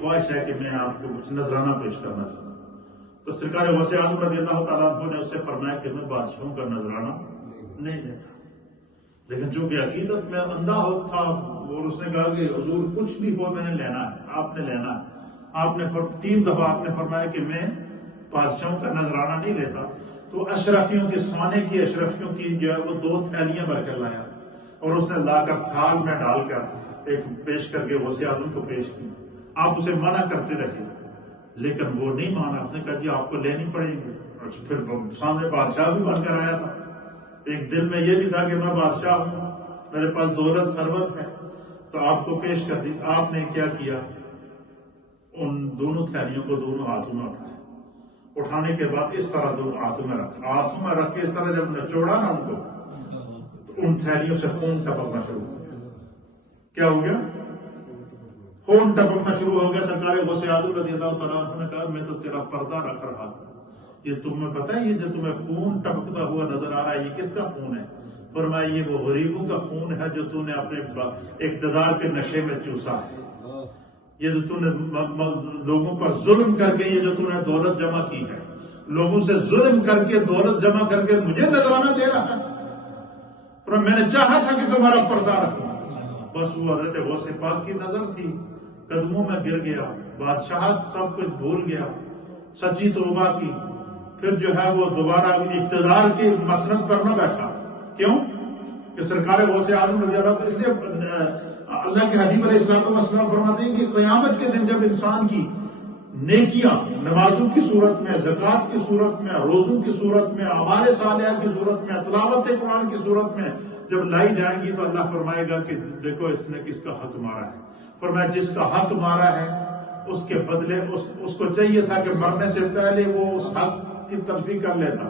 خواہش ہے کہ میں آپ کو کچھ نذرانہ پیش کرنا چاہتا ہوں۔ تو سرکار غوث اعظم رضی اللہ تعالیٰ عنہ نے اس سے فرمایا کہ میں بادشاہوں کا نذرانہ نہیں دیتا، لیکن چونکہ عقیدت میں اندھا تھا اور اس نے کہا کہ حضور کچھ بھی ہو میں نے لینا ہے، آپ نے لینا ہے۔ آپ نے 3 دفعہ آپ نے فرمایا کہ میں بادشاہوں کا نذرانہ نہیں دیتا، تو اشرفیوں کے سونے کی اشرفیوں کی جو ہے وہ 2 تھیلیاں بھر کر لایا اور اس نے لا کر تھال میں ڈال کر ایک پیش کر کے غوث اعظم کو پیش کی۔ آپ اسے منع کرتے رہے لیکن وہ نہیں مانا، اس نے کہا جی آپ کو لینی پڑے گی۔ پھر سامنے بادشاہ بھی بن کر آیا تھا، ایک دل میں یہ بھی تھا کہ میں بادشاہ ہوں، میرے پاس دولت ثروت ہے، تو آپ کو پیش کر دی۔ آپ نے کیا کیا، ان دونوں تھیلیوں کو دونوں ہاتھوں میں اٹھایا، اٹھانے کے بعد اس طرح دونوں ہاتھوں میں رکھا، ہاتھوں میں رکھ کے اس طرح جب نچوڑا نا ان کو، تو ان تھیلیوں سے خون ٹپکنا شروع ہو گیا۔ کیا ہو گیا؟ خون ٹپکنا شروع ہو گیا۔ سرکار غوث اعظم رضی اللہ تعالیٰ عنہ نے کہا میں تو تیرا پردہ رکھ رہا تھا، یہ تمہیں پتہ ہے یہ جو تمہیں خون ٹپکتا ہوا نظر آ رہا ہے یہ کس کا خون ہے؟ فرمایا یہ وہ غریبوں کا خون ہے جو تو نے اپنے اقتدار کے نشے میں چوسا ہے، یہ جو تو نے لوگوں پر ظلم کر کے یہ جو تو نے دولت جمع کی ہے، لوگوں سے ظلم کر کے دولت جمع کر کے مجھے نذرانہ دے رہا ہے۔ فرمایا میں نے چاہا تھا کہ تمہارا پردہ رکھوں، بس وہ حضرت غوث پاک کی نظر تھی، قدموں میں گر گیا، بادشاہت سب کچھ بھول گیا، سچی توبہ کی، پھر جو ہے وہ دوبارہ اقتدار کی مسند پر نہ بیٹھا۔ کیوں کہ سرکار غوث اعظم رضی اللہ عنہ، اس لیے اللہ کے حبیب علیہ السلام فرماتے ہیں کہ قیامت کے دن جب انسان کی نیکیاں نمازوں کی صورت میں، زکوٰۃ کی صورت میں، روزوں کی صورت میں، اعمال صالحہ کی صورت میں، تلاوت قرآن کی صورت میں جب لائی جائیں گی تو اللہ فرمائے گا کہ دیکھو اس نے کس کا حق مارا ہے۔ فرمایا جس کا حق مارا ہے اس کے بدلے اس کو چاہیے تھا کہ مرنے سے پہلے وہ اس حق کی تلفی کر لیتا،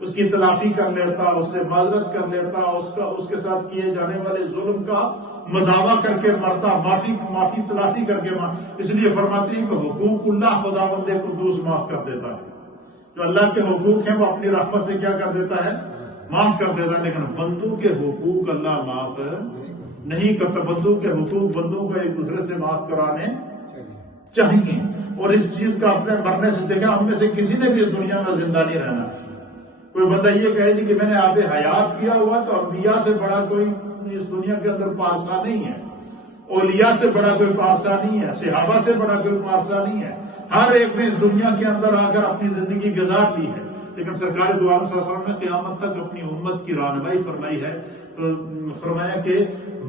اس کی تلافی کر لیتا، اس سے معذرت کر لیتا، اس کے ساتھ کیے جانے والے ظلم کا مداوع کر کے مرتا، معافی تلافی کر کے اس لیے فرماتے ہیں کہ حقوق اللہ خداوند قدوس معاف کر دیتا ہے، جو اللہ کے حقوق ہیں وہ اپنی رحمت سے کیا کر دیتا ہے، معاف کر دیتا ہے، لیکن بندوں کے حقوق اللہ معاف نہیں کرتا۔ بندوں کے حقوق بندوں کو ایک دوسرے سے معاف کرانے چاہیے، اور اس چیز کا اپنے مرنے سے دیکھا، ہم میں سے کسی نے بھی اس دنیا میں زندہ نہیں رہنا۔ کوئی بندہ یہ کہے کہ میں نے آب حیات کیا ہوا تو انبیاء سے بڑا کوئی اس دنیا کے اندر پارسا نہیں ہے، اولیاء سے بڑا کوئی پارسا نہیں ہے، صحابہ سے بڑا کوئی پارسا نہیں ہے، ہر ایک نے اس دنیا کے اندر آ کر اپنی زندگی گزار دی ہے، لیکن سرکار دو عالم صلی اللہ علیہ وسلم نے قیامت تک اپنی امت کی رہنمائی فرمائی ہے، تو فرمایا کہ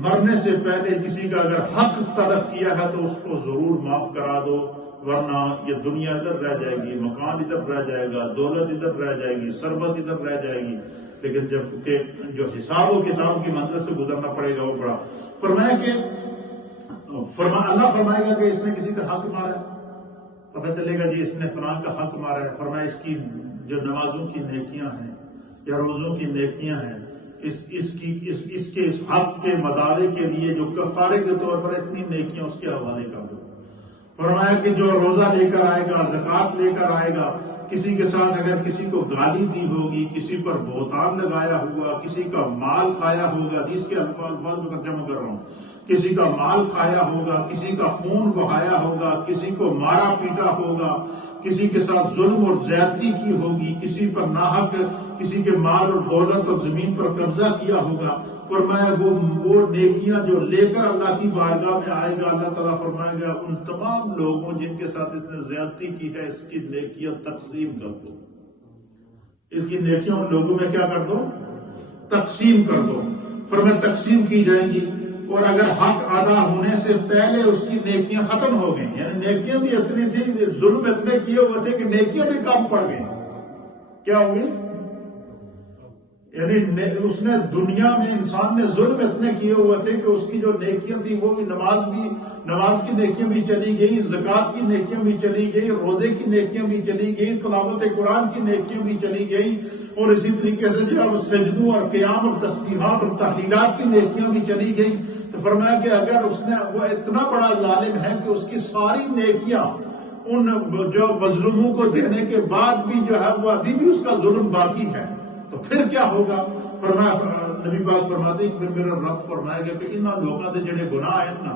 مرنے سے پہلے کسی کا اگر حق تلف کیا ہے تو اس کو ضرور معاف کرا دو، ورنہ یہ دنیا ادھر رہ جائے گی، مکان ادھر رہ جائے گا، دولت ادھر رہ جائے گی، ثروت ادھر رہ جائے گی، لیکن جب کہ جو حساب و کتاب کی منزل سے گزرنا پڑے گا وہ بڑا۔ فرمایا کہ اللہ فرمائے گا کہ اس نے کسی کا حق مارا ہے، پتہ چلے گا جی اس نے فلاں کا حق مارا ہے۔ فرمایا اس کی جو نمازوں کی نیکیاں ہیں یا روزوں کی نیکیاں ہیں، اس کے حق کے مدارے کے لیے جو کفارے کے طور پر اتنی نیکیاں اس کے حوالے کر دو۔ فرمایا کہ جو روزہ لے کر آئے گا، زکوٰۃ لے کر آئے گا، کسی کے ساتھ اگر کسی کو گالی دی ہوگی، کسی پر بہتان لگایا ہوا، کسی کا مال کھایا ہوگا، حدیث کے الفاظ کو ترجمہ کر رہا ہوں، کسی کا مال کھایا ہوگا، کسی کا خون بہایا ہوگا، کسی کو مارا پیٹا ہوگا، کسی کے ساتھ ظلم اور زیادتی کی ہوگی، کسی پر ناحق کسی کے مال اور دولت اور زمین پر قبضہ کیا ہوگا، فرمایا وہ نیکیاں جو لے کر اللہ کی بارگاہ میں آئے گا، اللہ تعالیٰ فرمائے گا ان تمام لوگوں جن کے ساتھ اس نے زیادتی کی ہے اس کی نیکیاں تقسیم کر دو، اس کی نیکیاں ان لوگوں میں کیا کر دو، تقسیم کر دو۔ فرمایا تقسیم کی جائیں گی، اور اگر حق ادا ہونے سے پہلے اس کی نیکیاں ختم ہو گئیں، یعنی نیکیاں بھی اتنی تھی، ظلم اتنے کیے ہوئے تھے کہ نیکیاں بھی کم پڑ گئیں، کیا ہوئی؟ یعنی اس نے دنیا میں انسان نے ظلم اتنے کیے ہوئے تھے کہ اس کی جو نیکیاں تھی وہ بھی نماز کی نیکیاں بھی چلی گئی، زکوٰۃ کی نیکیاں بھی چلی گئی، روزے کی نیکیاں بھی چلی گئی، تلاوت قرآن کی نیکیاں بھی چلی گئی، اور اسی طریقے سے جو ہے سجدوں اور قیام اور تسبیحات اور تحلیلات کی نیکیاں بھی چلی گئی۔ تو فرمایا کہ اگر وہ اتنا بڑا ظالم ہے کہ اس کی ساری نیکیاں ان جو مظلوموں کو دینے کے بعد بھی جو ہے وہ ابھی بھی اس کا ظلم باقی ہے، تو پھر کیا ہوگا؟ فرمایا نبی پاک فرماتے ہیں کہ میرا رب فرمائے گا کہ انہاں لوگوں دے جڑے گناہ ہیں نا،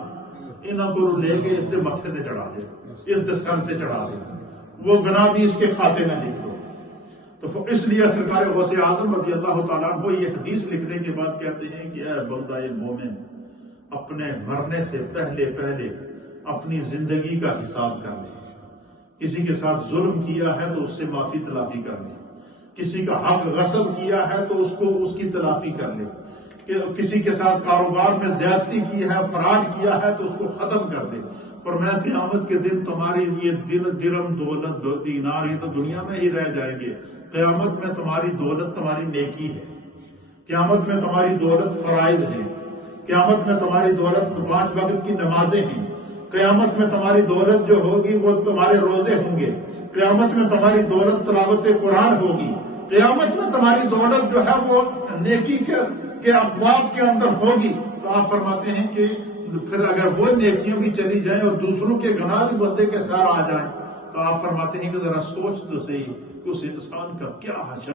انہوں کو لے کے اس کے متھے تے چڑھا دے، اس کے سر تے چڑھا دے، وہ گناہ بھی اس کے کھاتے میں لکھ دو۔ تو اس لیے سرکار غوث اعظم رضی اللہ تعالیٰ عنہ یہ حدیث لکھنے کے بعد کہتے ہیں کہ اے بندہ مومن، اپنے مرنے سے پہلے پہلے اپنی زندگی کا حساب کر لے۔ کسی کے ساتھ ظلم کیا ہے تو اس سے معافی تلافی کر لے، کسی کا حق غصب کیا ہے تو اس کی تلافی کر لے، کہ کسی کے ساتھ کاروبار میں زیادتی کی ہے، فراڈ کیا ہے تو اس کو ختم کر دے۔ اور میں قیامت کے دن تمہاری یہ درم دولت دینار یہ تو دنیا میں ہی رہ جائیں گے، قیامت میں تمہاری دولت تمہاری نیکی ہے، قیامت میں تمہاری دولت فرائض ہے، قیامت میں تمہاری دولت 5 وقت کی نمازیں ہیں، قیامت میں تمہاری دولت جو ہوگی وہ تمہارے روزے ہوں گے، قیامت میں تمہاری دولت تلاوت قرآن ہوگی، قیامت میں تمہاری دولت جو ہے وہ نیکی کے ابواب کے اندر ہوگی۔ تو آپ فرماتے ہیں کہ پھر اگر وہ نیکیوں بھی چلی جائیں اور دوسروں کے گناہ بھی بندے کے ساتھ آ جائیں تو آپ فرماتے ہیں کہ ذرا سوچ تو صحیح کہ اس انسان کا کیا حشر